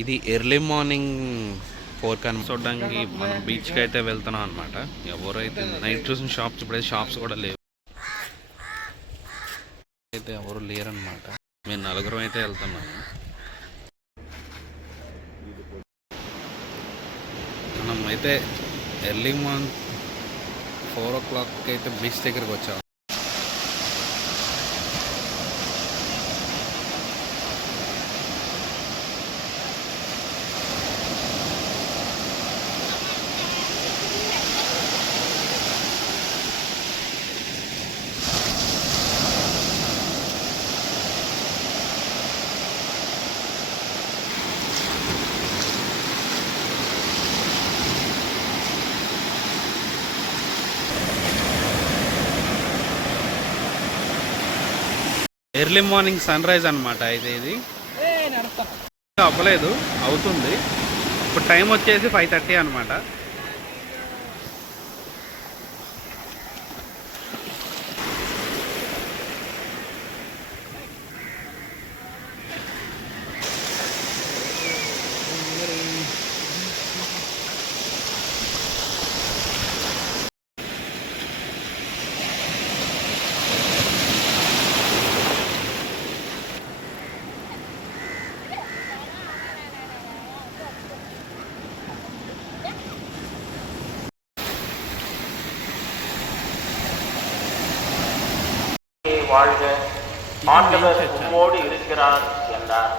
ఇది early morning 4 కని చూడడానికి మనం బీచ్కి అయితే వెళ్తున్నాం అనమాట. ఎవరైతే నైట్ చూసిన షాప్స్ ఇప్పుడైతే షాప్స్ కూడా లేవు, అయితే ఎవరు లేరనమాట. మేము నలుగురం అయితే వెళ్తున్నాము. మనం అయితే ఎర్లీ మార్నింగ్ 4 o'clock అయితే బీచ్ దగ్గరికి వచ్చాము. ఎర్లీ మార్నింగ్ సన్ రైజ్ అనమాట. అయితే ఇది అవ్వలేదు, అవుతుంది. ఇప్పుడు టైం వచ్చేసి 5:30 అనమాట. வாழ்க. ஆண்டவர் உம்மோடு இருக்கிறார் என்றார்.